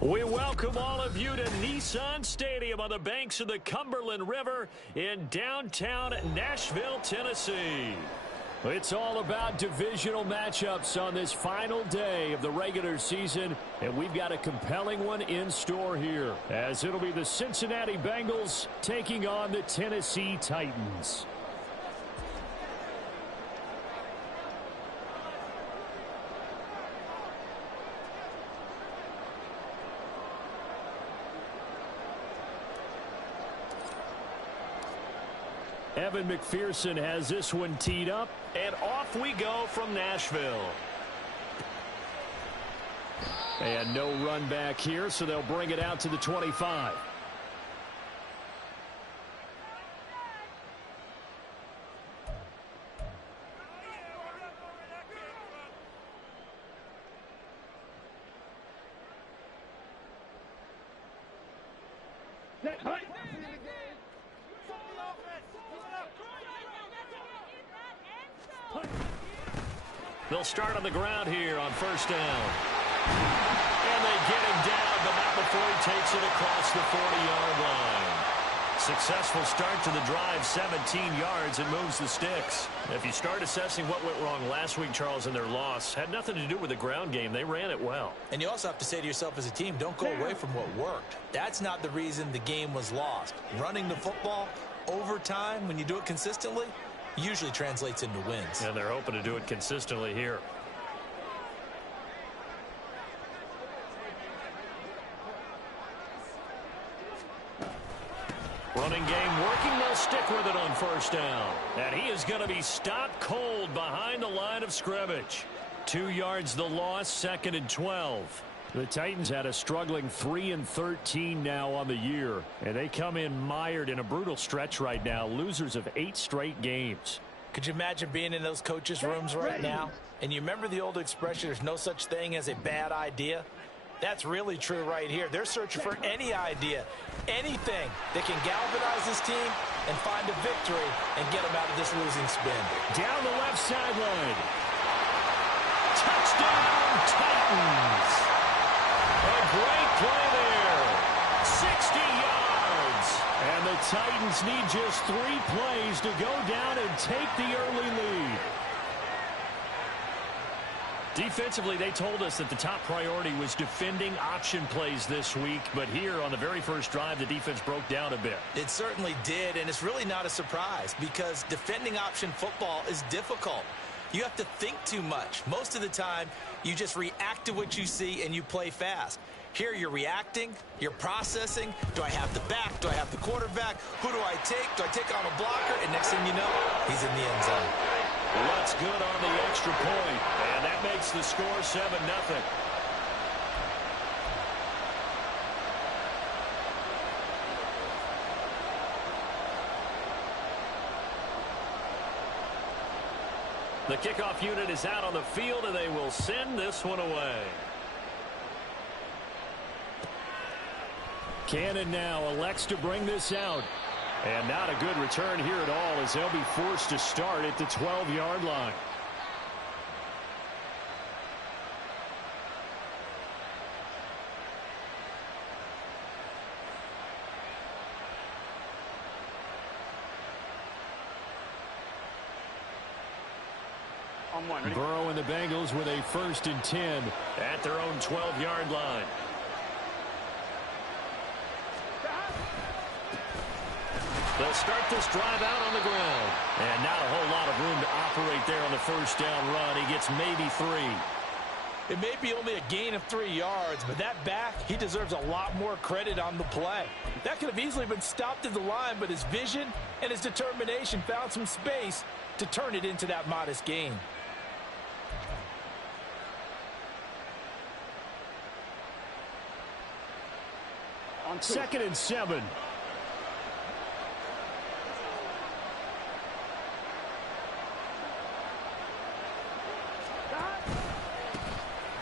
We welcome all of you to Nissan Stadium on the banks of the Cumberland River in downtown Nashville, Tennessee. It's all about divisional matchups on this final day of the regular season, and we've got a compelling one in store here, as it'll be the Cincinnati Bengals taking on the Tennessee Titans. Evan McPherson has this one teed up, and off we go from Nashville. And no run back here, so they'll bring it out to the 25. They'll start on the ground here on first down. And they get him down, but not before he takes it across the 40-yard line. Successful start to the drive, 17 yards, and moves the sticks. If you start assessing what went wrong last week, Charles, in their loss, had nothing to do with the ground game. They ran it well. And you also have to say to yourself as a team, don't go away from what worked. That's not the reason the game was lost. Running the football over time, when you do it consistently, usually translates into wins. And they're hoping to do it consistently here. Running game working. They'll stick with it on first down. And he is going to be stopped cold behind the line of scrimmage. 2 yards the loss, 2nd and 12. The Titans had a struggling 3-13 now on the year, and they come in mired in a brutal stretch right now, losers of 8 straight games. Could you imagine being in those coaches' rooms right now? And you remember the old expression, there's no such thing as a bad idea? That's really true right here. They're searching for any idea, anything that can galvanize this team and find a victory and get them out of this losing spin. Down the left sideline. Touchdown, Titans. A great play there. 60 yards. And the Titans need just 3 plays to go down and take the early lead. Defensively, they told us that the top priority was defending option plays this week. But here on the very first drive, the defense broke down a bit. It certainly did, and it's really not a surprise because defending option football is difficult. You have to think too much. Most of the time, you just react to what you see and you play fast. Here you're reacting, you're processing. Do I have the back? Do I have the quarterback? Who do I take? Do I take on a blocker? And next thing you know, he's in the end zone. What's good on the extra point? And that makes the score 7-0. The kickoff unit is out on the field, and they will send this one away. Cannon now elects to bring this out. And not a good return here at all as they'll be forced to start at the 12-yard line. Burrow and the Bengals with a 1st and 10 at their own 12-yard line. They'll start this drive out on the ground. And not a whole lot of room to operate there on the first down run. He gets maybe 3. It may be only a gain of 3 yards, but that back, he deserves a lot more credit on the play. That could have easily been stopped at the line, but his vision and his determination found some space to turn it into that modest gain. On 2nd and 7.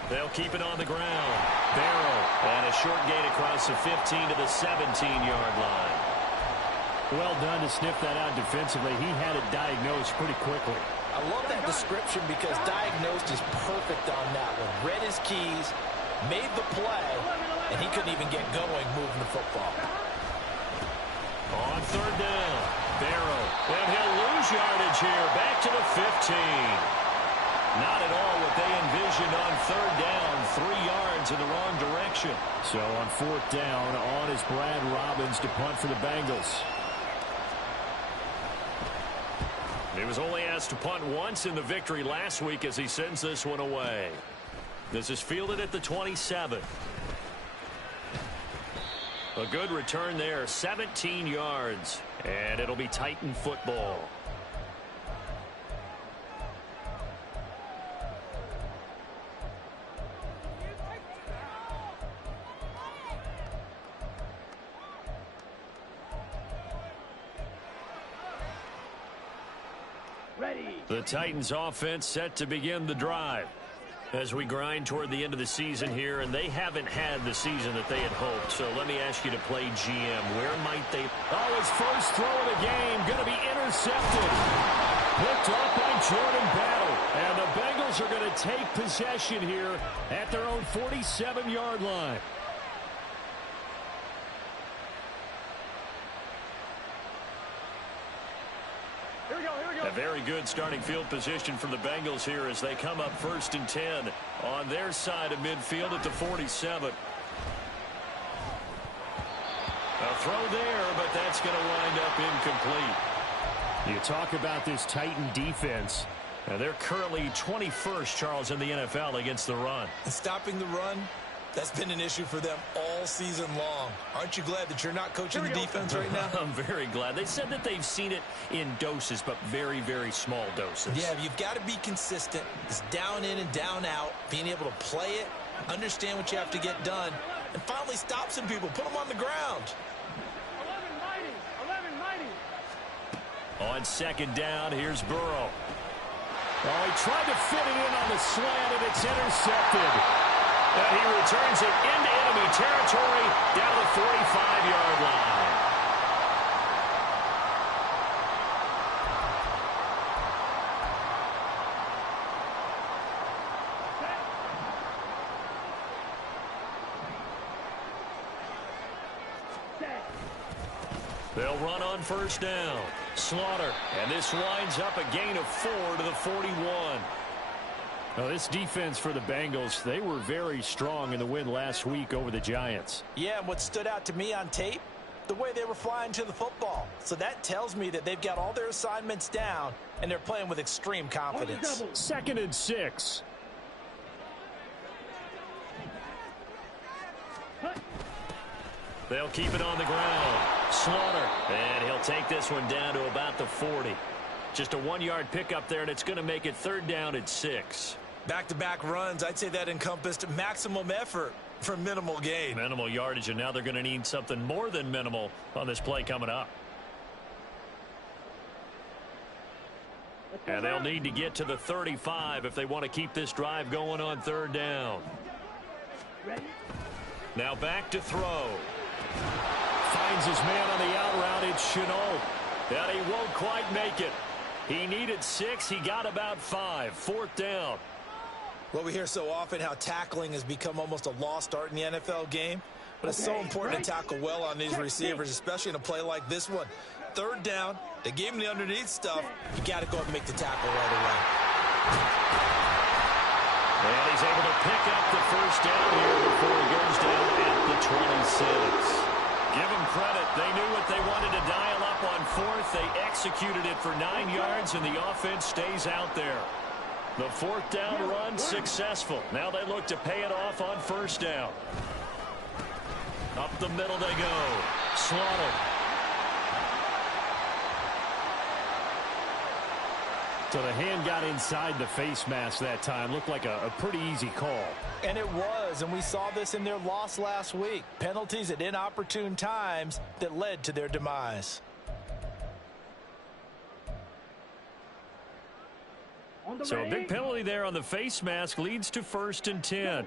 They'll keep it on the ground. Barrow, and a short gain across the 15 to the 17-yard line. Well done to sniff that out defensively. He had it diagnosed pretty quickly. I love that description because diagnosed is perfect on that one. Read his keys, made the play, and he couldn't even get going moving the football. On third down, Barrow, and he'll lose yardage here, back to the 15. Not at all what they envisioned on third down, 3 yards in the wrong direction. So on fourth down, on is Brad Robbins to punt for the Bengals. He was only asked to punt once in the victory last week as he sends this one away. This is fielded at the 27. A good return there, 17 yards. And it'll be Titan football. The Titans offense set to begin the drive as we grind toward the end of the season here, and they haven't had the season that they had hoped. So let me ask you to play GM. Where might they... Oh, his first throw of the game going to be intercepted. Picked up by Jordan Battle. And the Bengals are going to take possession here at their own 47-yard line. A very good starting field position for the Bengals here as they come up 1st and 10 on their side of midfield at the 47. A throw there, but that's going to wind up incomplete. You talk about this Titan defense. Now they're currently 21st, Charles, in the NFL against the run. And stopping the run, that's been an issue for them all season long. Aren't you glad that you're not coaching the defense right now? I'm very glad. They said that they've seen it in doses, but very, very small doses. Yeah, you've got to be consistent. It's down in and down out, being able to play it, understand what you have to get done, and finally stop some people, put them on the ground. 11 On 2nd down, here's Burrow. Oh, he tried to fit it in on the slant, and it's intercepted. And he returns it into enemy territory down the 45-yard line. They'll run on 1st down. Slaughter. And this winds up a gain of 4 to the 41. Now, this defense for the Bengals, they were very strong in the win last week over the Giants. Yeah, and what stood out to me on tape, the way they were flying to the football. So that tells me that they've got all their assignments down, and they're playing with extreme confidence. 2nd and 6. They'll keep it on the ground. Slaughter. And he'll take this one down to about the 40. Just a 1-yard pickup there, and it's going to make it 3rd down at 6. Back-to-back runs, I'd say that encompassed maximum effort for minimal gain. Minimal yardage, and now they're going to need something more than minimal on this play coming up. And they'll need to get to the 35 if they want to keep this drive going on 3rd down. Now back to throw. Finds his man on the out route. It's Chenault. And he won't quite make it. He needed 6. He got about 5. 4th down. Well, we hear so often how tackling has become almost a lost art in the NFL game. But it's so important to tackle well on these receivers, especially in a play like this one. 3rd down, they gave him the underneath stuff. You got to go up and make the tackle right away. And he's able to pick up the 1st down here before he goes down at the 26. Give them credit. They knew what they wanted to dial up on 4th. They executed it for 9 yards, and the offense stays out there. The 4th down run successful. Now they look to pay it off on 1st down. Up the middle they go. Slaughter. So the hand got inside the face mask that time. Looked like a pretty easy call. And it was, and we saw this in their loss last week. Penalties at inopportune times that led to their demise. So a big penalty there on the face mask leads to 1st and 10.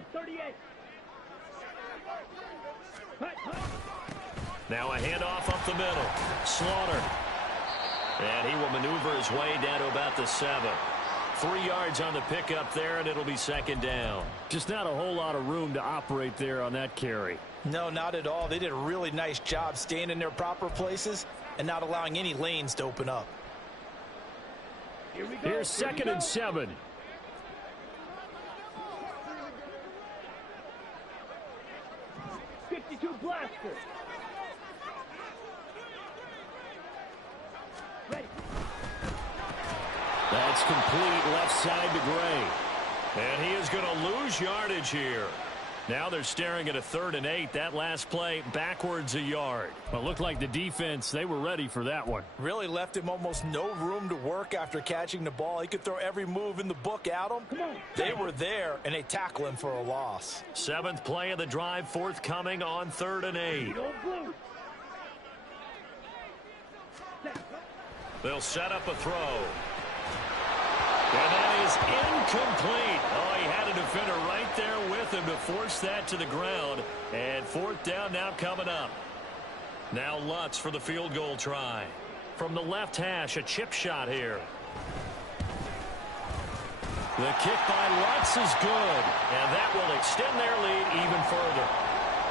Now a handoff up the middle. Slaughter. And he will maneuver his way down to about the 7. 3 yards on the pickup there, and it'll be second down. Just not a whole lot of room to operate there on that carry. No, not at all. They did a really nice job staying in their proper places and not allowing any lanes to open up. Here's second and 7. Blaster. Ready. That's complete left side to Gray. And he is going to lose yardage here. Now they're staring at a 3rd and 8. That last play backwards a yard. Well, it looked like the defense, they were ready for that one. Really left him almost no room to work after catching the ball. He could throw every move in the book at him. They were there, and they tackle him for a loss. 7th play of the drive, forthcoming on 3rd and 8. They'll set up a throw. And that is incomplete. Oh, he had a defender right there with him to force that to the ground. And 4th down now coming up. Now Lutz for the field goal try. From the left hash, a chip shot here. The kick by Lutz is good. And that will extend their lead even further.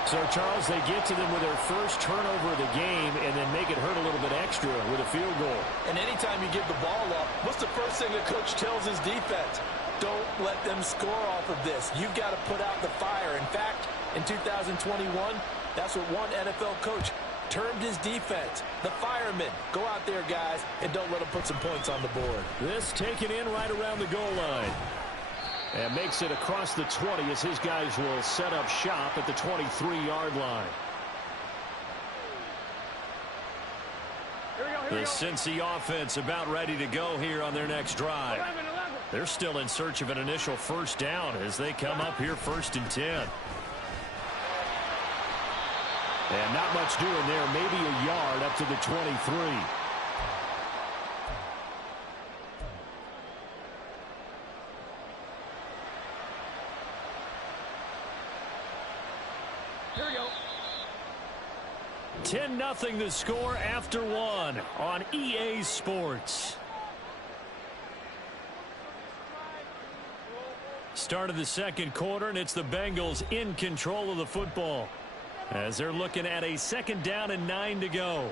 So, Charles, they get to them with their first turnover of the game and then make it hurt a little bit extra with a field goal. And anytime you give the ball up, what's the first thing the coach tells his defense? Don't let them score off of this. You've got to put out the fire. In fact, in 2021, that's what one NFL coach termed his defense. The firemen. Go out there, guys, and don't let them put some points on the board. This taken in right around the goal line. And makes it across the 20 as his guys will set up shop at the 23-yard line. The Cincy offense about ready to go here on their next drive. They're still in search of an initial first down as they come up here 1st and 10. And not much doing there. Maybe a yard up to the 23. Here we go. 10-0 the score after 1 on EA Sports. Start of the second quarter, and it's the Bengals in control of the football as they're looking at a 2nd down and 9 to go.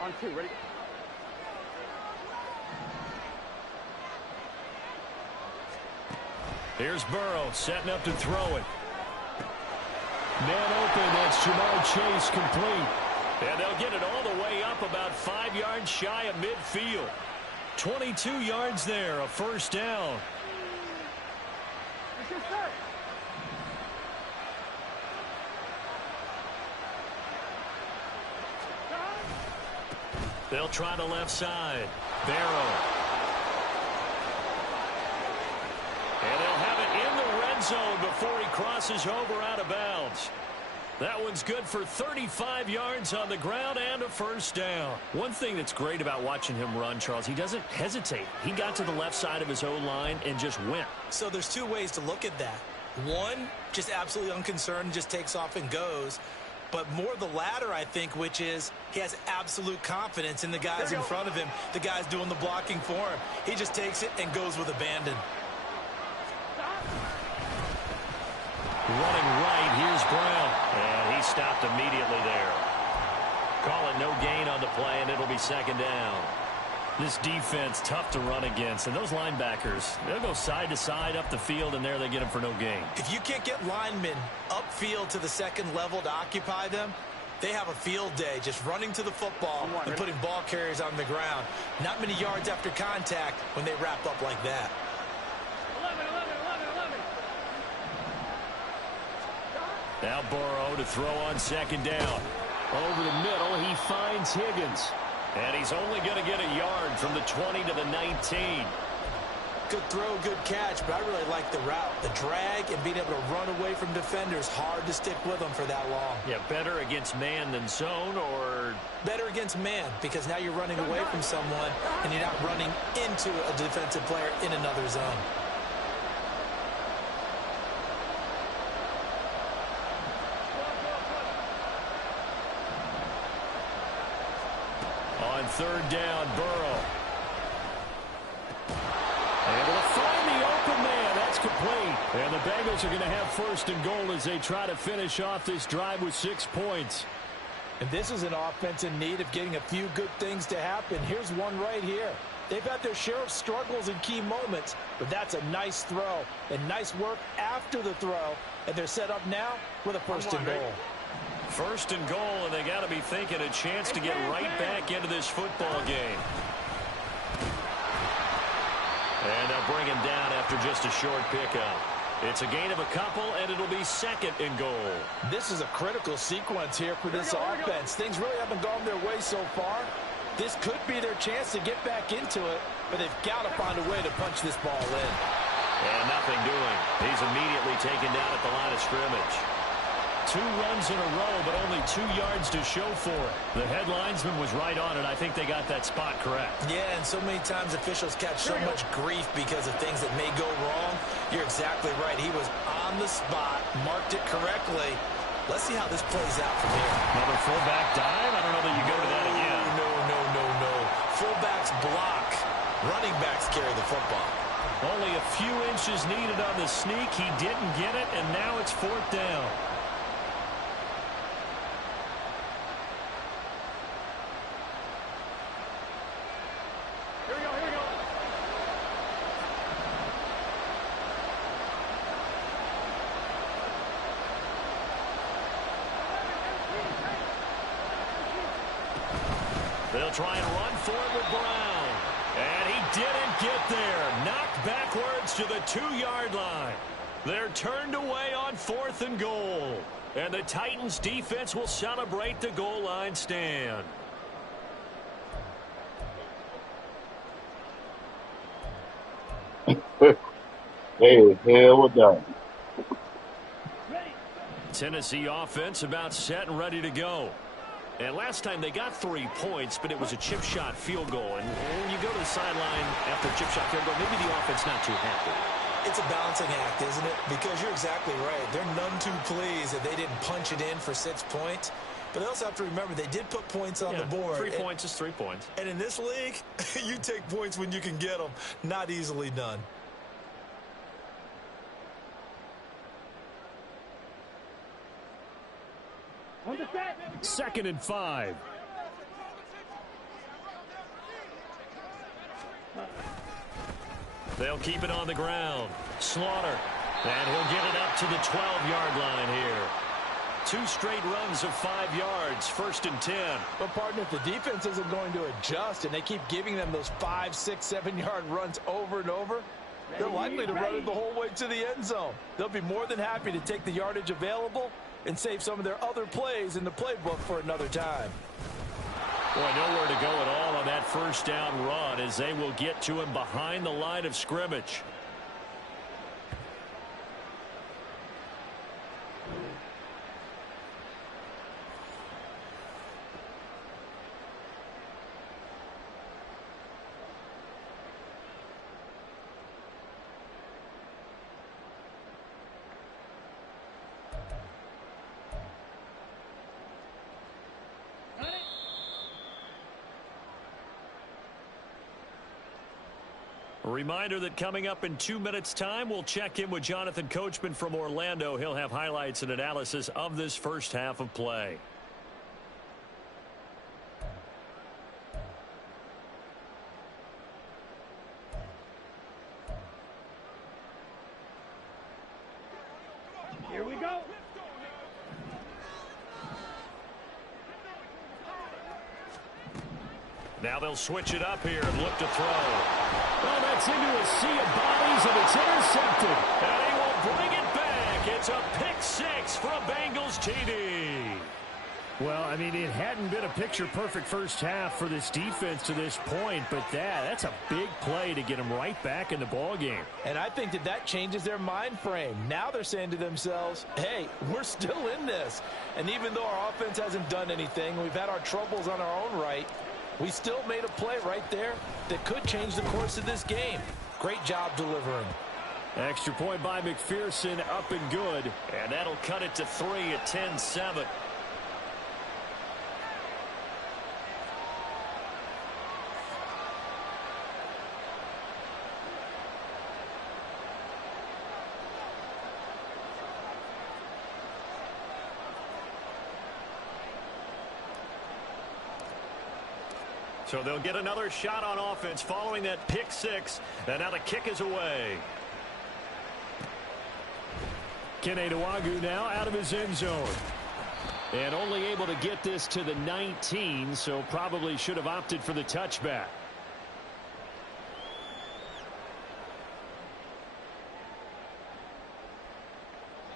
On 2, ready? Here's Burrow setting up to throw it. Man open, that's Jamar Chase complete. And they'll get it all the way up about 5 yards shy of midfield. 22 yards there, a first down. They'll try the left side. Barrow. And they'll have it in the red zone before he crosses over out of bounds. That one's good for 35 yards on the ground and a first down. One thing that's great about watching him run, Charles, he doesn't hesitate. He got to the left side of his own line and just went. So there's 2 ways to look at that. One, just absolutely unconcerned, just takes off and goes. But more the latter, I think, which is he has absolute confidence in the guys in front of him, the guys doing the blocking for him. He just takes it and goes with abandon. Running right, here's Brown. And he stopped immediately there. Calling no gain on the play, and it'll be 2nd down. This defense, tough to run against. And those linebackers, they'll go side to side up the field, and there they get them for no gain. If you can't get linemen upfield to the 2nd level to occupy them, they have a field day just running to the football and putting ball carriers on the ground. Not many yards after contact when they wrap up like that. 11. Now Burrow to throw on 2nd down. Over the middle, he finds Higgins. And he's only going to get a yard from the 20 to the 19. Good throw, good catch, but I really like the route. The drag and being able to run away from defenders, hard to stick with them for that long. Yeah, better against man than zone, or better against man, because now you're running away from someone and you're not running into a defensive player in another zone. third down. Burrow. Able to find the open man. That's complete. And the Bengals are going to have first and goal as they try to finish off this drive with 6 points. And this is an offense in need of getting a few good things to happen. Here's one right here. They've had their share of struggles in key moments, but that's a nice throw and nice work after the throw. And they're set up now with a first and goal. First and goal, and they got to be thinking a chance to get right back into this football game. And they'll bring him down after just a short pickup. It's a gain of a couple, and it'll be second and goal. This is a critical sequence here for this offense. Things really haven't gone their way so far. This could be their chance to get back into it, but they've got to find a way to punch this ball in. And nothing doing. He's immediately taken down at the line of scrimmage. 2 runs in a row, but only 2 yards to show for it. The head linesman was right on it. I think they got that spot correct. Yeah, and so many times officials catch so much grief because of things that may go wrong. You're exactly right. He was on the spot, marked it correctly. Let's see how this plays out from here. Another fullback dive? I don't know that you go to that again. No. Fullbacks block. Running backs carry the football. Only a few inches needed on the sneak. He didn't get it, and now it's 4th down. Here we go. They'll try and run for it with Brown. And he didn't get there. Knocked backwards to the 2-yard line. They're turned away on 4th and goal. And the Titans defense will celebrate the goal line stand. Hey, hell with that. Tennessee offense about set and ready to go. And last time they got 3 points, but it was a chip shot field goal. And when you go to the sideline after a chip shot field goal, maybe the offense not too happy. It's a balancing act, isn't it? Because you're exactly right. They're none too pleased that they didn't punch it in for 6 points. But they also have to remember they did put points on the board. 3 points is 3 points. And in this league, you take points when you can get them. Not easily done. On the set. 2nd and 5. They'll keep it on the ground. Slaughter. And he'll get it up to the 12-yard line here. 2 straight runs of 5 yards. 1st and 10. But, partner, if the defense isn't going to adjust and they keep giving them those 5, 6, 7-yard runs over and over, they're likely to run it the whole way to the end zone. They'll be more than happy to take the yardage available and save some of their other plays in the playbook for another time. Boy, nowhere to go at all on that first down run as they will get to him behind the line of scrimmage. A reminder that coming up in 2 minutes' time, we'll check in with Jonathan Coachman from Orlando. He'll have highlights and analysis of this first half of play. Here we go. Now they'll switch it up here and look to throw. Well, that's into a sea of bodies, and it's intercepted. And he will bring it back. It's a pick 6 for a Bengals TD. Well, I mean, it hadn't been a picture-perfect first half for this defense to this point, but that's a big play to get them right back in the ballgame. And I think that changes their mind frame. Now they're saying to themselves, hey, we're still in this. And even though our offense hasn't done anything, we've had our troubles on our own right, we still made a play right there that could change the course of this game. Great job delivering. Extra point by McPherson, up and good. And that'll cut it to 3 at 10-7. So they'll get another shot on offense following that pick six. And now the kick is away. Keneduagu now out of his end zone. And only able to get this to the 19, so probably should have opted for the touchback.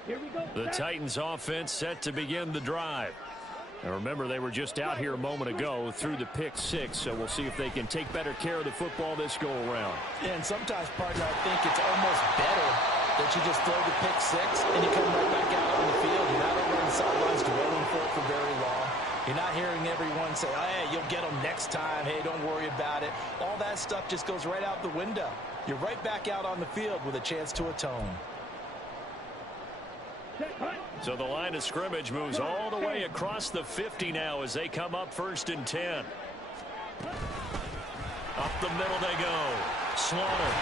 Here we go. The Titans offense set to begin the drive. And remember, they were just out here a moment ago through the pick six, so we'll see if they can take better care of the football this go-around. Yeah, and sometimes, partner, I think it's almost better that you just throw the pick six and you come right back out on the field. You're not over on the sidelines dwelling for it for very long. You're not hearing everyone say, oh, hey, you'll get them next time. Hey, don't worry about it. All that stuff just goes right out the window. You're right back out on the field with a chance to atone. So the line of scrimmage moves all the way across the 50 now as they come up 1st and 10. Up the middle they go. Slaughter.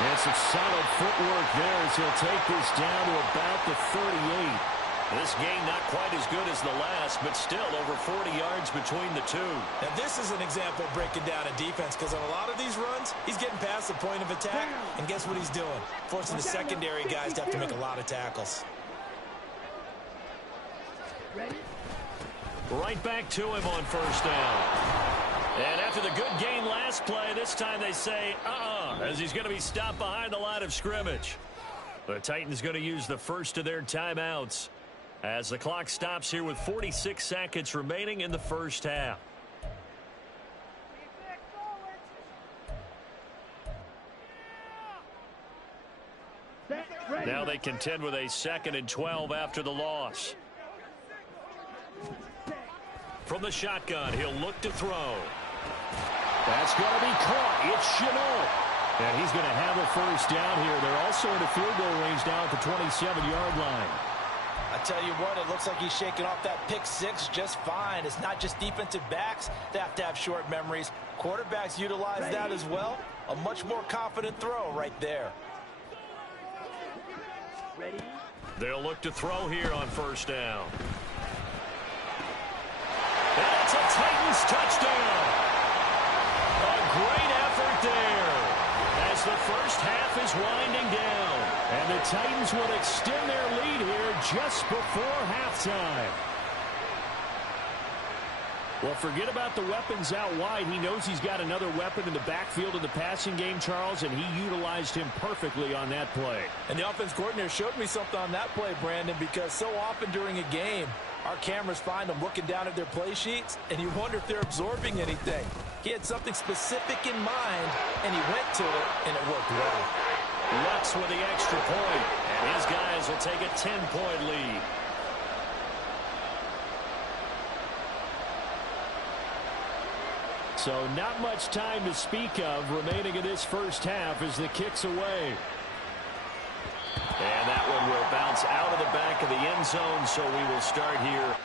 And some solid footwork there as he'll take this down to about the 38. This game not quite as good as the last, but still over 40 yards between the two. Now this is an example of breaking down a defense, because on a lot of these runs, he's getting past the point of attack, and guess what he's doing? Forcing the secondary guys to have to make a lot of tackles. Right back to him on 1st down. And after the good game last play, this time they say, as he's going to be stopped behind the line of scrimmage. The Titans going to use the first of their timeouts as the clock stops here with 46 seconds remaining in the first half. Now they contend with a 2nd and 12 after the loss. From the shotgun, he'll look to throw. That's going to be caught. It's Chenault. And he's going to have a first down here. They're also in the field goal range now at the 27-yard line. I tell you what, it looks like he's shaking off that pick six just fine. It's not just defensive backs that have to have short memories. Quarterbacks utilize that as well. A much more confident throw right there. They'll look to throw here on 1st down. And it's a Titans touchdown. A great effort there as the first half is winding down. And the Titans will extend their lead here just before halftime. Well, forget about the weapons out wide. He knows he's got another weapon in the backfield of the passing game, Charles, and he utilized him perfectly on that play. And the offense coordinator showed me something on that play, Brandon, because so often during a game, our cameras find them looking down at their play sheets, and you wonder if they're absorbing anything. He had something specific in mind, and he went to it, and it worked well. Lutz with the extra point, and his guys will take a 10-point lead. So not much time to speak of remaining in this first half as the kick's away. And that one will bounce out of the back of the end zone, so we will start here.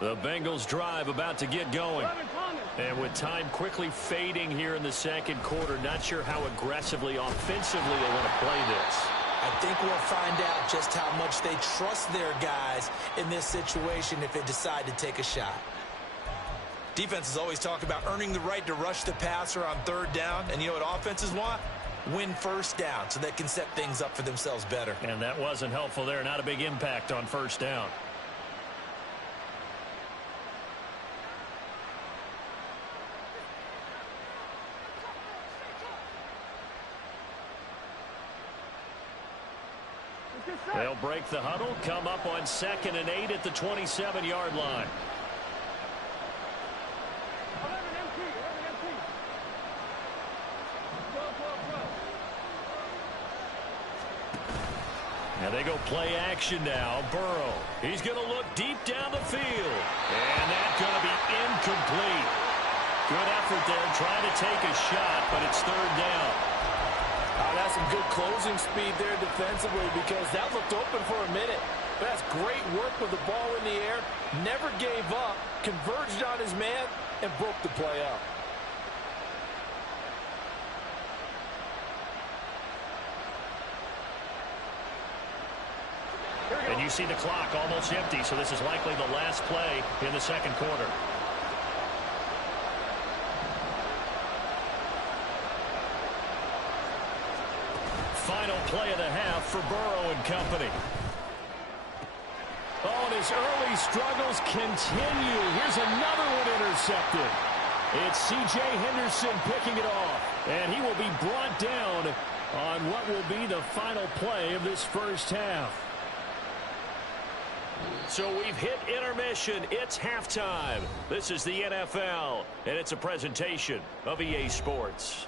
The Bengals drive about to get going. And with time quickly fading here in the second quarter, not sure how aggressively, offensively they want to play this. I think we'll find out just how much they trust their guys in this situation if they decide to take a shot. Defenses always talk about earning the right to rush the passer on third down. And you know what offenses want? Win first down so they can set things up for themselves better. And that wasn't helpful there. Not a big impact on first down. They'll break the huddle, come up on 2nd and 8 at the 27-yard line. And they go play action now. Burrow. He's going to look deep down the field. And that's going to be incomplete. Good effort there trying to take a shot, but it's third down. That's some good closing speed there defensively because that looked open for a minute. But that's great work with the ball in the air. Never gave up, converged on his man, and broke the play up. And you see the clock almost empty, so this is likely the last play in the second quarter. Final play of the half for Burrow and company. Oh, and his early struggles continue. Here's another one intercepted. It's C.J. Henderson picking it off. And he will be brought down on what will be the final play of this first half. So we've hit intermission. It's halftime. This is the NFL, and it's a presentation of EA Sports.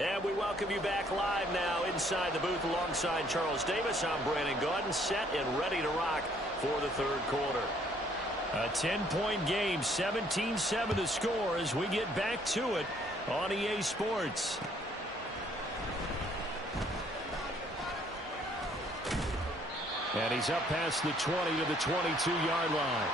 And we welcome you back live now inside the booth alongside Charles Davis. I'm Brandon Gaudin, set and ready to rock for the third quarter. A 10-point game, 17-7 to score as we get back to it on EA Sports. And he's up past the 20 to the 22-yard line.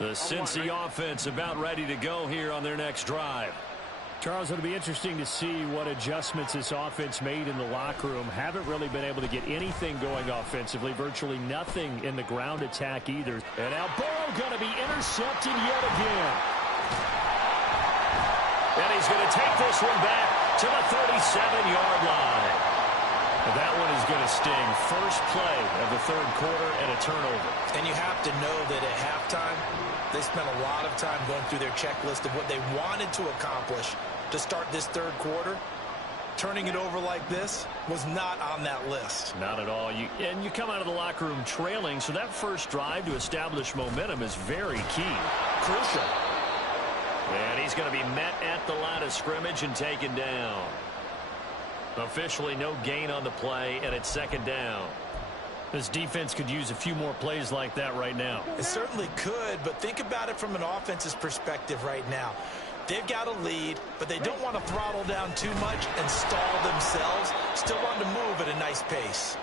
The Cincy offense about ready to go here on their next drive. Charles, it'll be interesting to see what adjustments this offense made in the locker room. Haven't really been able to get anything going offensively. Virtually nothing in the ground attack either. And now Burrow going to be intercepted yet again. And he's going to take this one back to the 37-yard line. And that one is going to sting. First play of the third quarter and a turnover. And you have to know that at halftime, they spent a lot of time going through their checklist of what they wanted to accomplish to start this third quarter. Turning it over like this was not on that list. Not at all. And you come out of the locker room trailing, so that first drive to establish momentum is very key. Crucial. And he's going to be met at the line of scrimmage and taken down. Officially no gain on the play, and it's second down. This defense could use a few more plays like that right now. It certainly could, but think about it from an offense's perspective right now. They've got a lead, but they don't want to throttle down too much and stall themselves. Still want to move at a nice pace.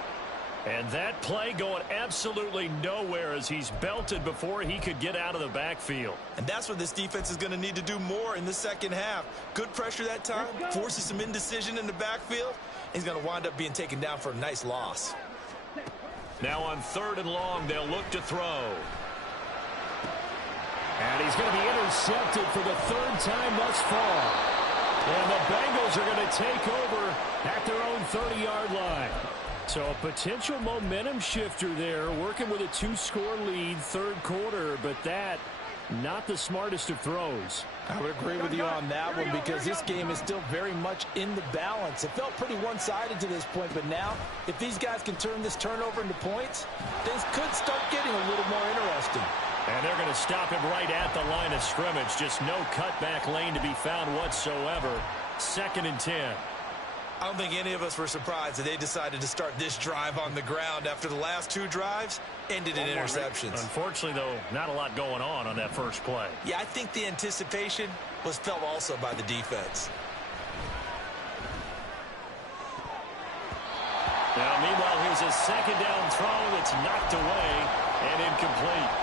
And that play going absolutely nowhere as he's belted before he could get out of the backfield. And that's what this defense is going to need to do more in the second half. Good pressure that time, forces some indecision in the backfield. He's going to wind up being taken down for a nice loss. Now on third and long, they'll look to throw. And he's going to be intercepted for the third time thus far. And the Bengals are going to take over at their own 30-yard line. So a potential momentum shifter there, working with a 2-score lead, third quarter, but that not the smartest of throws. I would agree with you on that one because this game is still very much in the balance. It felt pretty one-sided to this point, but now if these guys can turn this turnover into points, things could start getting a little more interesting. And they're going to stop him right at the line of scrimmage. Just no cutback lane to be found whatsoever. 2nd and 10. I don't think any of us were surprised that they decided to start this drive on the ground after the last 2 drives ended in interceptions. Unfortunately, though, not a lot going on that first play. Yeah, I think the anticipation was felt also by the defense. Now, meanwhile, here's a second down throw that's knocked away and incomplete.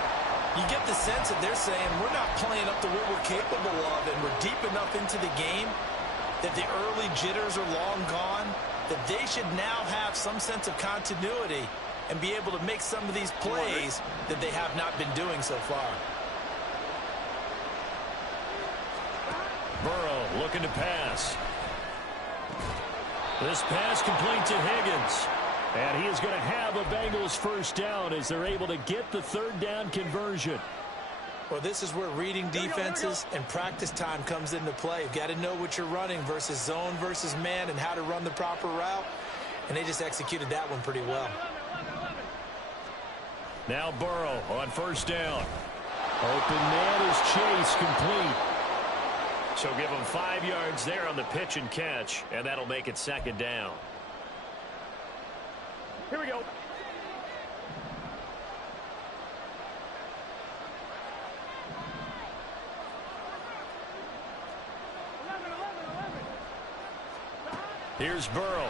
You get the sense that they're saying we're not playing up to what we're capable of, and we're deep enough into the game that the early jitters are long gone, that they should now have some sense of continuity and be able to make some of these plays that they have not been doing so far. Burrow looking to pass. This pass complete to Higgins. And he is going to have a Bengals first down as they're able to get the third down conversion. Well, this is where reading defenses and practice time comes into play. You've got to know what you're running versus zone versus man and how to run the proper route. And they just executed that one pretty well. Now Burrow on first down. Open man is Chase, complete. So give him 5 yards there on the pitch and catch, and that'll make it second down. Here we go. Here's Burrow.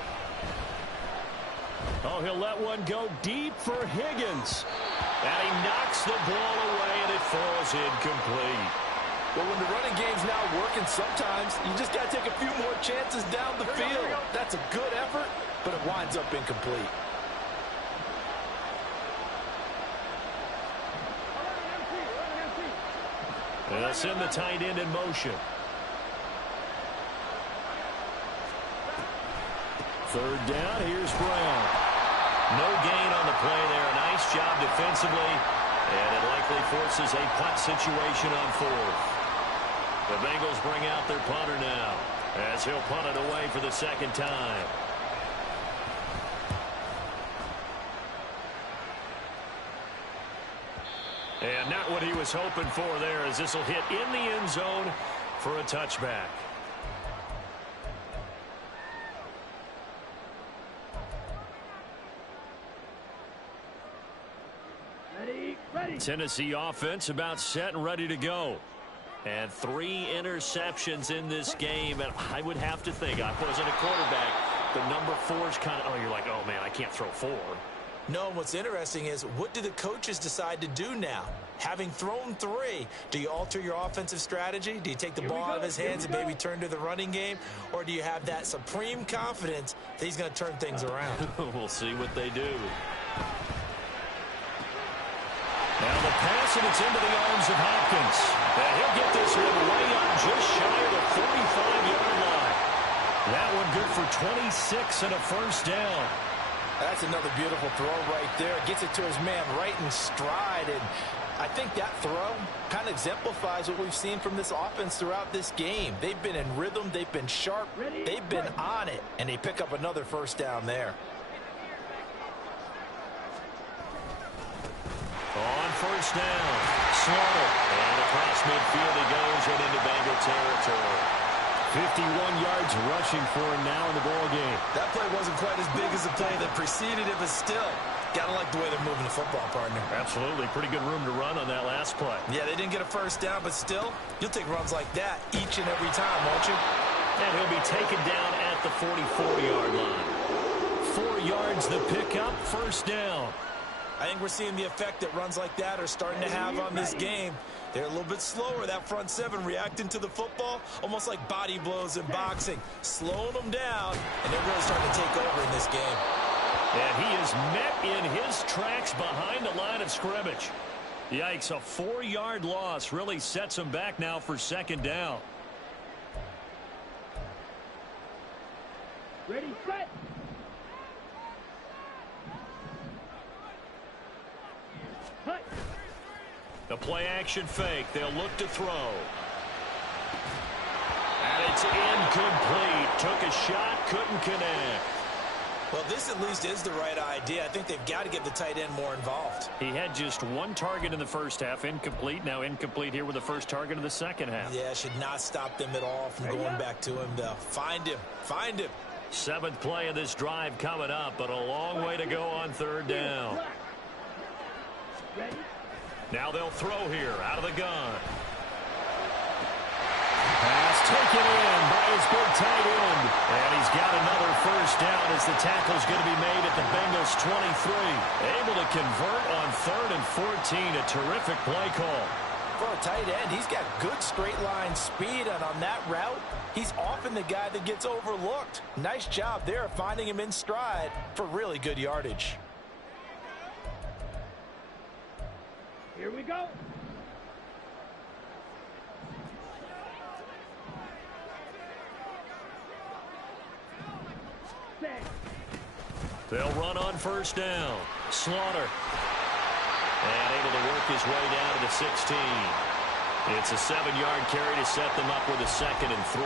Oh, he'll let one go deep for Higgins. And he knocks the ball away, and it falls incomplete. Well, when the running game's now working, sometimes you just got to take a few more chances down the field. That's a good effort, but it winds up incomplete. And they'll send the tight end in motion. Third down, here's Brown. No gain on the play there. Nice job defensively. And it likely forces a punt situation on fourth. The Bengals bring out their punter now as he'll punt it away for the second time. And not what he was hoping for there, as this will hit in the end zone for a touchback. Ready. Tennessee offense about set and ready to go. And 3 interceptions in this game. And I would have to think, I wasn't a quarterback, the number 4 is kind of, oh, you're like, oh, man, I can't throw 4. No, what's interesting is, what do the coaches decide to do now? Having thrown 3, do you alter your offensive strategy? Do you take the ball out of his hands and maybe turn to the running game? Or do you have that supreme confidence that he's going to turn things around? We'll see what they do. Now the pass, and it's into the arms of Hopkins. And he'll get this one way up just shy of the 45-yard line. That one good for 26 and a first down. That's another beautiful throw right there. Gets it to his man right in stride. And I think that throw kind of exemplifies what we've seen from this offense throughout this game. They've been in rhythm. They've been sharp. They've been on it. And they pick up another first down there. On first down, Slaughter. And across midfield he goes and into Bengal territory. 51 yards rushing for him now in the ball game. That play wasn't quite as big as the play that preceded it, but still, gotta like the way they're moving the football, partner. Absolutely. Pretty good room to run on that last play. Yeah, they didn't get a first down, but still, you'll take runs like that each and every time, won't you? And he'll be taken down at the 44-yard line. 4 yards the pickup, first down. I think we're seeing the effect that runs like that are starting to have on this game. They're a little bit slower, that front 7, reacting to the football, almost like body blows in boxing, slowing them down, and they're really starting to take over in this game. And he is met in his tracks behind the line of scrimmage. Yikes, a 4-yard loss really sets him back now for second down. Ready, set. The play-action fake. They'll look to throw. And it's incomplete. Took a shot, couldn't connect. Well, this at least is the right idea. I think they've got to get the tight end more involved. He had just 1 target in the first half. Incomplete. Now incomplete here with the first target of the second half. Yeah, should not stop them at all from going back to him, though. Find him. Find him. Seventh play of this drive coming up, but a long way to go on third down. Now they'll throw here out of the gun. Pass taken in by his big tight end. And he's got another first down as the tackle's going to be made at the Bengals 23. Able to convert on 3rd and 14. A terrific play call. For a tight end, he's got good straight line speed, and on that route, he's often the guy that gets overlooked. Nice job there finding him in stride for really good yardage. Here we go. They'll run on first down. Slaughter. And able to work his way down to the 16. It's a 7-yard carry to set them up with a 2nd and 3.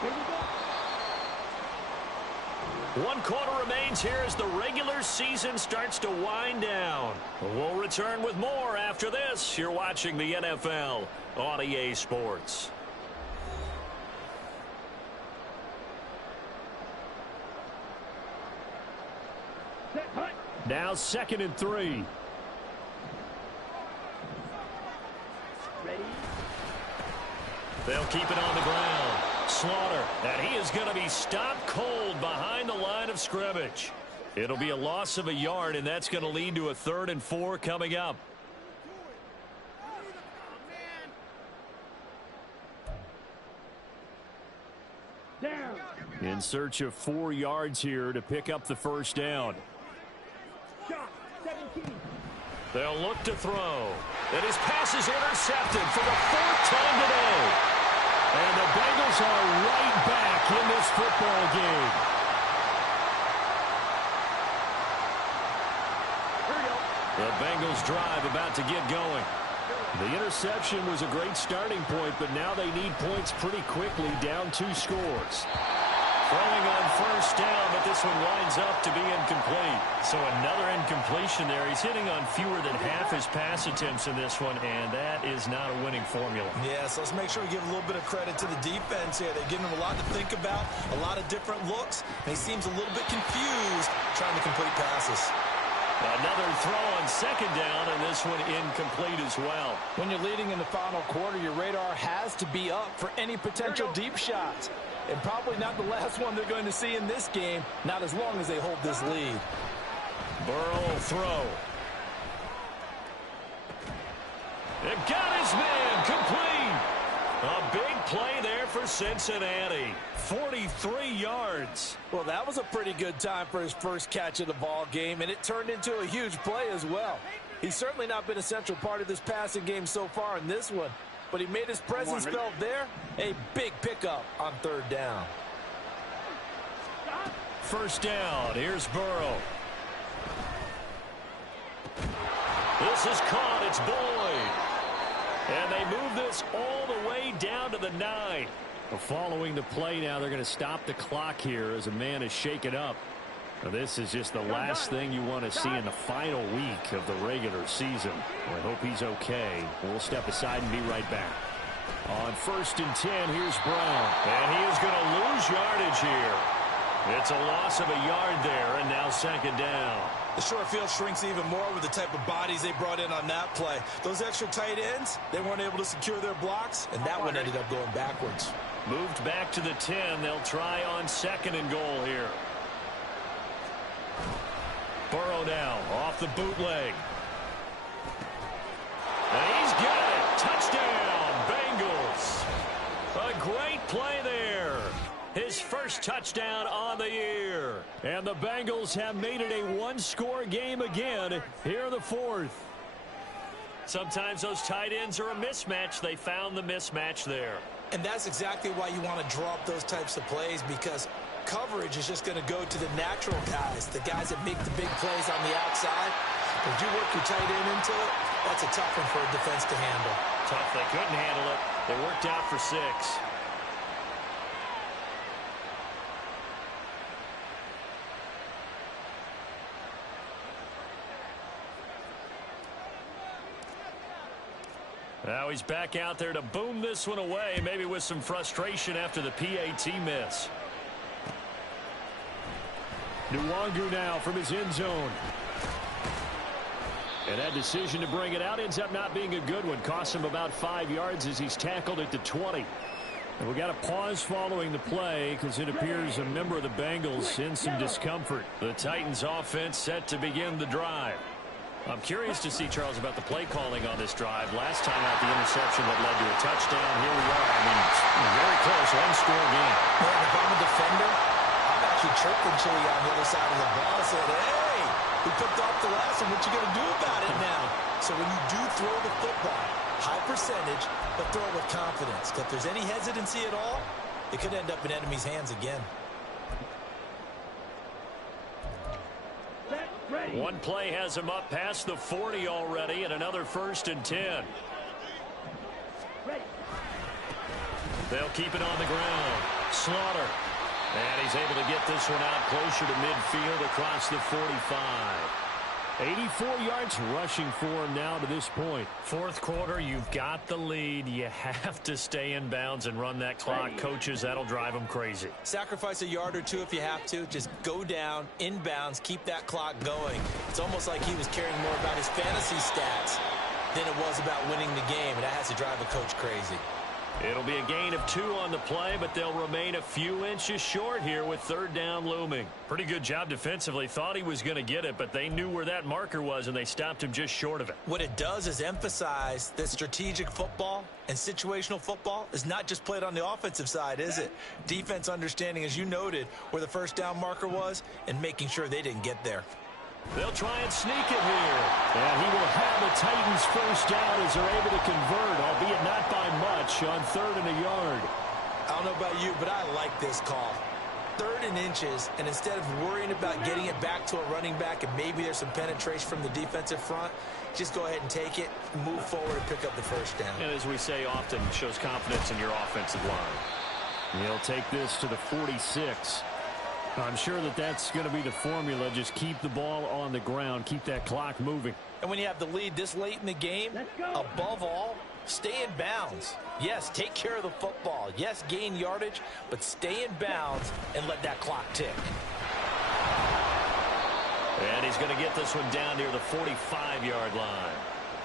Here we go. 1 quarter remains here as the regular season starts to wind down. We'll return with more after this. You're watching the NFL on EA Sports. Now 2nd and 3. Ready. They'll keep it on the ground. Slaughter, and he is going to be stopped cold behind the line of scrimmage. It'll be a loss of a yard, and that's going to lead to a 3rd and 4 coming up. Down. In search of 4 yards here to pick up the first down. Shot. 17. They'll look to throw. And his pass is intercepted for the 4th time today. And the Bengals are right back in this football game. Here we go. The Bengals drive about to get going. The interception was a great starting point, but now they need points pretty quickly, down 2 scores. Throwing on first down, but this one winds up to be incomplete. So another incompletion there. He's hitting on fewer than half his pass attempts in this one, and that is not a winning formula. Yeah, so let's make sure we give a little bit of credit to the defense here. They're giving him a lot to think about, a lot of different looks, and he seems a little bit confused trying to complete passes. Another throw on second down, and this one incomplete as well. When you're leading in the final quarter, your radar has to be up for any potential deep shots. And probably not the last one they're going to see in this game, not as long as they hold this lead. Burrow will throw. It got his man complete. A big play there for Cincinnati. 43 yards. Well, that was a pretty good time for his first catch of the ball game, and it turned into a huge play as well. He's certainly not been a central part of this passing game so far in this one, but he made his presence felt there. A big pickup on 3rd down. First down. Here's Burrow. This is caught. It's Boyd. And they move this all the way down to the 9. Well, following the play now, they're going to stop the clock here as a man is shaken up. Now, this is just the last thing you want to see in the final week of the regular season. I hope he's okay. We'll step aside and be right back. On 1st and 10, here's Brown. And he is going to lose yardage here. It's a loss of a yard there, and now 2nd down. The short field shrinks even more with the type of bodies they brought in on that play. Those extra tight ends, they weren't able to secure their blocks, and that one ended up going backwards. Moved back to the 10. They'll try on 2nd and goal here. Burrow now off the bootleg. And he's got it. Touchdown, Bengals. A great play there. His first touchdown on the year. And the Bengals have made it a 1-score game again here in the 4th. Sometimes those tight ends are a mismatch. They found the mismatch there. And that's exactly why you want to draw up those types of plays, because coverage is just going to go to the natural guys, the guys that make the big plays on the outside. If you work your tight end into it, that's a tough one for a defense to handle. Tough. They couldn't handle it. They worked out for 6. Now he's back out there to boom this one away, maybe with some frustration after the PAT miss. Nwangu now from his end zone. And that decision to bring it out ends up not being a good one. Costs him about 5 yards as he's tackled at the 20. And we got a pause following the play because it appears a member of the Bengals in some discomfort. The Titans offense set to begin the drive. I'm curious to see, Charles, about the play calling on this drive. Last time out, the interception that led to a touchdown. Here we are. I mean, very close, one-score game. Man, if I'm a defender, I'm actually chirping Chili on the other side of the ball. I said, hey, we picked off the last one. What you going to do about it now? So when you do throw the football, high percentage, but throw it with confidence. If there's any hesitancy at all, it could end up in enemy's hands again. One play has him up past the 40 already, and another 1st and 10. They'll keep it on the ground. Slaughter. And he's able to get this one out closer to midfield across the 45. 84 yards rushing for him now to this point. Fourth quarter, you've got the lead. You have to stay in bounds and run that clock. Coaches, that'll drive them crazy. Sacrifice a yard or two if you have to. Just go down, in bounds, keep that clock going. It's almost like he was caring more about his fantasy stats than it was about winning the game, and that has to drive a coach crazy. It'll be a gain of 2 on the play, but they'll remain a few inches short here with 3rd down looming. Pretty good job defensively. Thought he was going to get it, but they knew where that marker was, and they stopped him just short of it. What it does is emphasize that strategic football and situational football is not just played on the offensive side, is it? Defense understanding, as you noted, where the 1st down marker was and making sure they didn't get there. They'll try and sneak it here. And he will have the Titans 1st down as they're able to convert, albeit not by much, on 3rd and a yard. I don't know about you, but I like this call. 3rd and inches, and instead of worrying about getting it back to a running back and maybe there's some penetration from the defensive front, just go ahead and take it, move forward, and pick up the 1st down. And as we say often, shows confidence in your offensive line. He'll take this to the 46. I'm sure that that's going to be the formula. Just keep the ball on the ground. Keep that clock moving. And when you have the lead this late in the game, above all, stay in bounds. Yes, take care of the football. Yes, gain yardage, but stay in bounds and let that clock tick. And he's going to get this one down near the 45-yard line.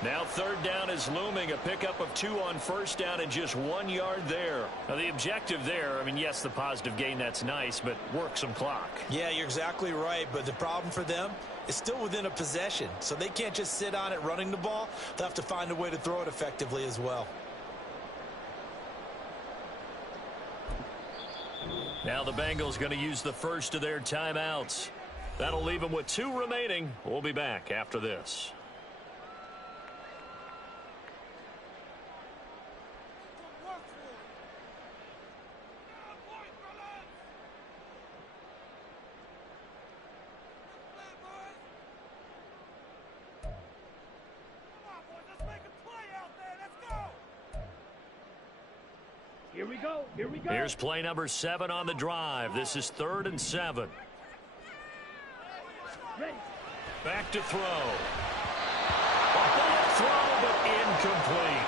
Now 3rd down is looming, a pickup of 2 on 1st down and just 1 yard there. Now the objective there, I mean, yes, the positive gain, that's nice, but work some clock. Yeah, you're exactly right, but the problem for them is still within a possession, so they can't just sit on it running the ball. They'll have to find a way to throw it effectively as well. Now the Bengals going to use the first of their timeouts. That'll leave them with 2 remaining. We'll be back after this. Here we go. Here we go. Here's play number 7 on the drive. This is 3rd and 7. Ready. Back to throw. A bullet throw, but incomplete.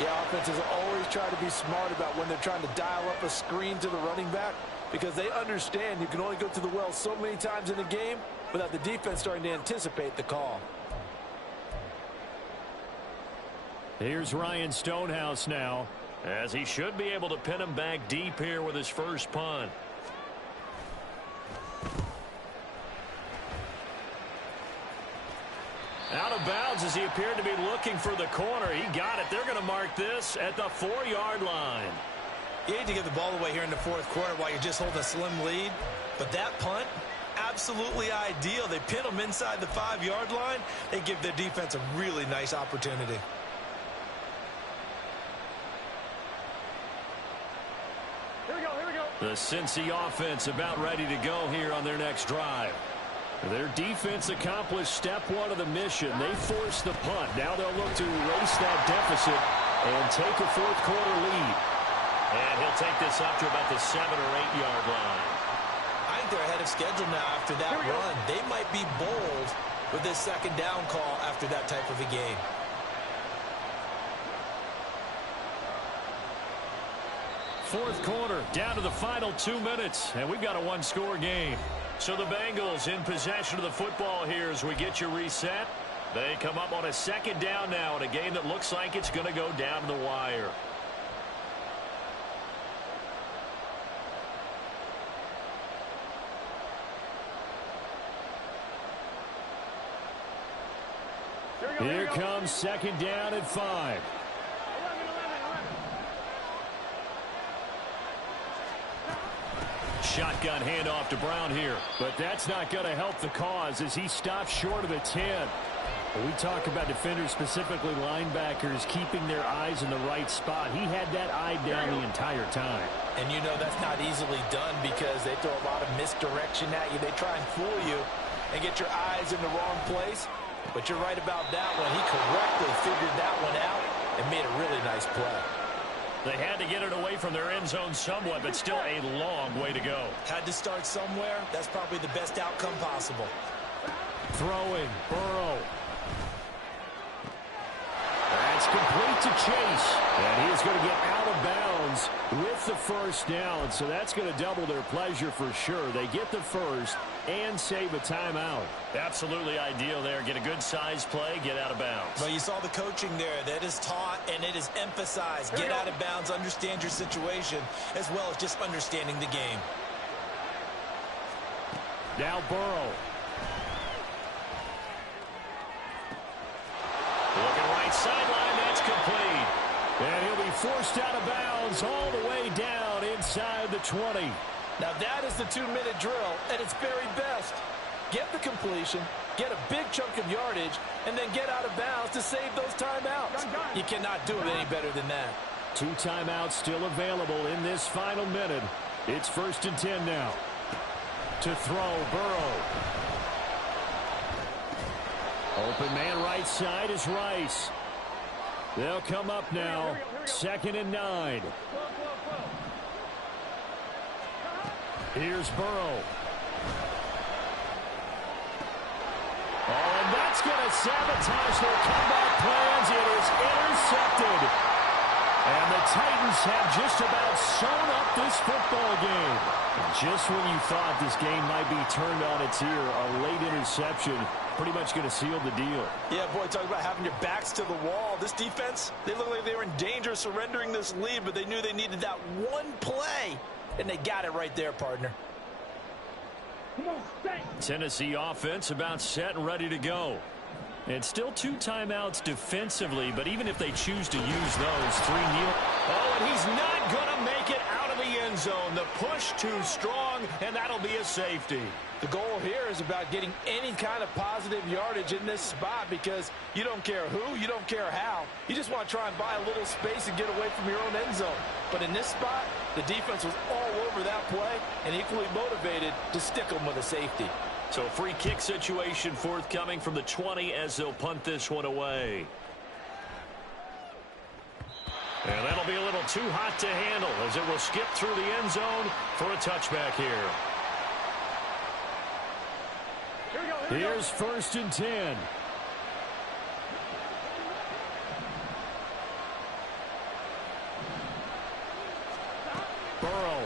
Yeah, offenses always try to be smart about when they're trying to dial up a screen to the running back because they understand you can only go to the well so many times in the game without the defense starting to anticipate the call. Here's Ryan Stonehouse now, as he should be able to pin him back deep here with his first punt. Out of bounds as he appeared to be looking for the corner. He got it. They're going to mark this at the 4-yard line. You hate to give the ball away here in the 4th quarter while you're just holding a slim lead, but that punt, absolutely ideal. They pin them inside the 5-yard line. They give their defense a really nice opportunity. The Cincy offense about ready to go here on their next drive. Their defense accomplished step 1 of the mission. They forced the punt. Now they'll look to erase that deficit and take a 4th quarter lead. And he'll take this up to about the 7- or 8-yard line. I think they're ahead of schedule now after that run. They might be bold with this 2nd down call after that type of a game. fourth quarter, down to the final 2 minutes, and we've got a one-score game. So the Bengals in possession of the football here as we get you reset. They come up on a second down now in a game that looks like it's going to go down to the wire. Here comes second down and 5. Shotgun handoff to Brown here, but that's not going to help the cause as he stops short of the 10. When we talk about defenders, specifically linebackers, keeping their eyes in the right spot, he had that eye down the entire time. And you know that's not easily done because they throw a lot of misdirection at you. They try and fool you and get your eyes in the wrong place. But you're right about that one. He correctly figured that one out and made a really nice play. They had to get it away from their end zone somewhat, but still a long way to go. Had to start somewhere. That's probably the best outcome possible. Throwing, Burrow. That's complete to Chase. And he is going to get out of bounds with the first down. So that's going to double their pleasure for sure. They get the first and save a timeout. Absolutely ideal there. Get a good size play, get out of bounds. Well, you saw the coaching there. That is taught and it is emphasized. Get out of bounds, understand your situation, as well as just understanding the game. Now Burrow. Looking right sideline, that's complete. And he'll be forced out of bounds all the way down inside the 20. Now that is the 2-minute drill at its very best. Get the completion, get a big chunk of yardage, and then get out of bounds to save those timeouts. You cannot do it any better than that. 2 timeouts still available in this final minute. It's 1st and 10 now. To throw, Burrow. Open man right side is Rice. They'll come up now. 2nd and 9. Here's Burrow. Oh, and that's going to sabotage their comeback plans. It is intercepted. And the Titans have just about sewn up this football game. Just when you thought this game might be turned on its ear, a late interception pretty much going to seal the deal. Yeah, boy, talk about having your backs to the wall. This defense, they look like they were in danger of surrendering this lead, but they knew they needed that one play. And they got it right there, partner. Tennessee offense about set and ready to go. And still 2 timeouts defensively, but even if they choose to use those, 3 kneel. Oh, and he's not going to make it out of the end zone. The push too strong, and that'll be a safety. The goal here is about getting any kind of positive yardage in this spot because you don't care who, you don't care how. You just want to try and buy a little space and get away from your own end zone. But in this spot, the defense was all over that play and equally motivated to stick them with a safety. So free kick situation forthcoming from the 20 as they'll punt this one away. And that'll be a little too hot to handle as it will skip through the end zone for a touchback here. Here's 1st and 10. Burrow.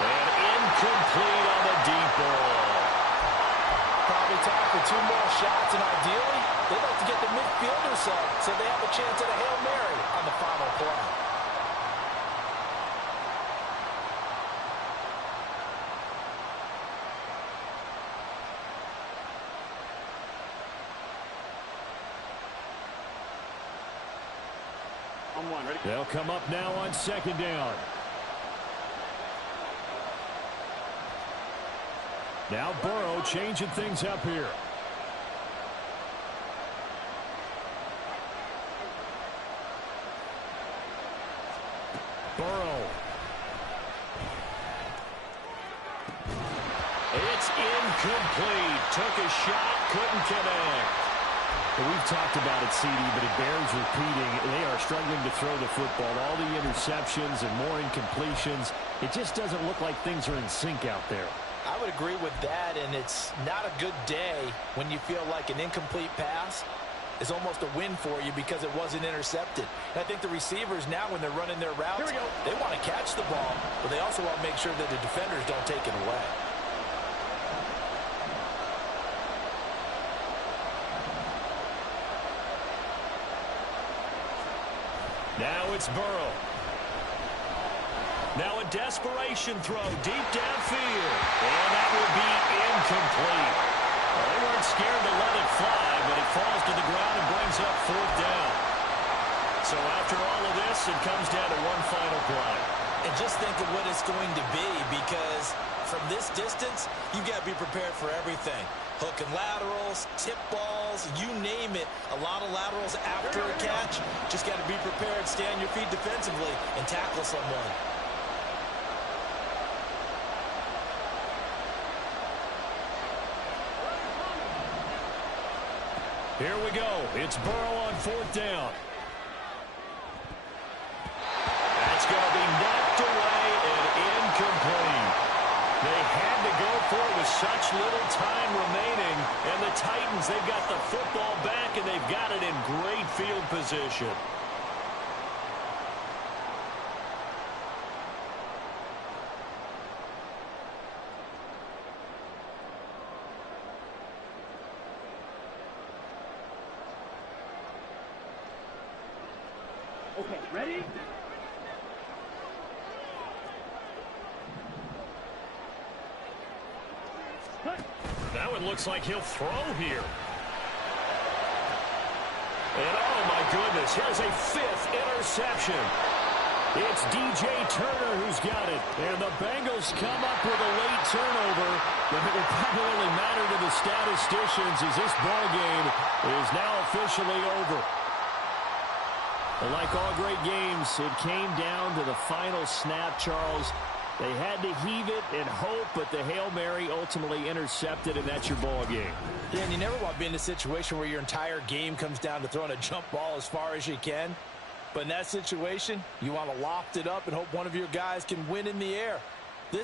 And incomplete on the deep ball. Probably time for 2 more shots, and ideally, they'd like to get the midfielder side so they have a chance at a Hail Mary on the final play. They'll come up now on 2nd down. Now Burrow changing things up here. Burrow. It's incomplete. Took a shot, couldn't connect. We've talked about it, CD, but it bears repeating. They are struggling to throw the football. All the interceptions and more incompletions. It just doesn't look like things are in sync out there. I would agree with that, and it's not a good day when you feel like an incomplete pass is almost a win for you because it wasn't intercepted. And I think the receivers now, when they're running their routes, they want to catch the ball, but they also want to make sure that the defenders don't take it away. Now it's Burrow. Now a desperation throw deep downfield. And that will be incomplete. Well, they weren't scared to let it fly, but it falls to the ground and brings up 4th down. So after all of this, it comes down to one final play. And just think of what it's going to be, because from this distance, you've got to be prepared for everything. Hook and laterals, tip balls, you name it. A lot of laterals after a catch. Just got to be prepared, stay on your feet defensively, and tackle someone. Here we go. It's Burrow on 4th down. That's going to be knocked away and incomplete. They had to go for it with such little time remaining. And the Titans, they've got the football back, and they've got it in great field position. Okay, ready? Now it looks like he'll throw here. And oh my goodness, here's a 5th interception. It's DJ Turner who's got it. And the Bengals come up with a late turnover. But it will probably only matter to the statisticians as this ball game is now officially over. Well, like all great games, it came down to the final snap, Charles. They had to heave it and hope, but the Hail Mary ultimately intercepted, and that's your ball game. Yeah, and you never want to be in a situation where your entire game comes down to throwing a jump ball as far as you can. But in that situation, you want to loft it up and hope one of your guys can win in the air.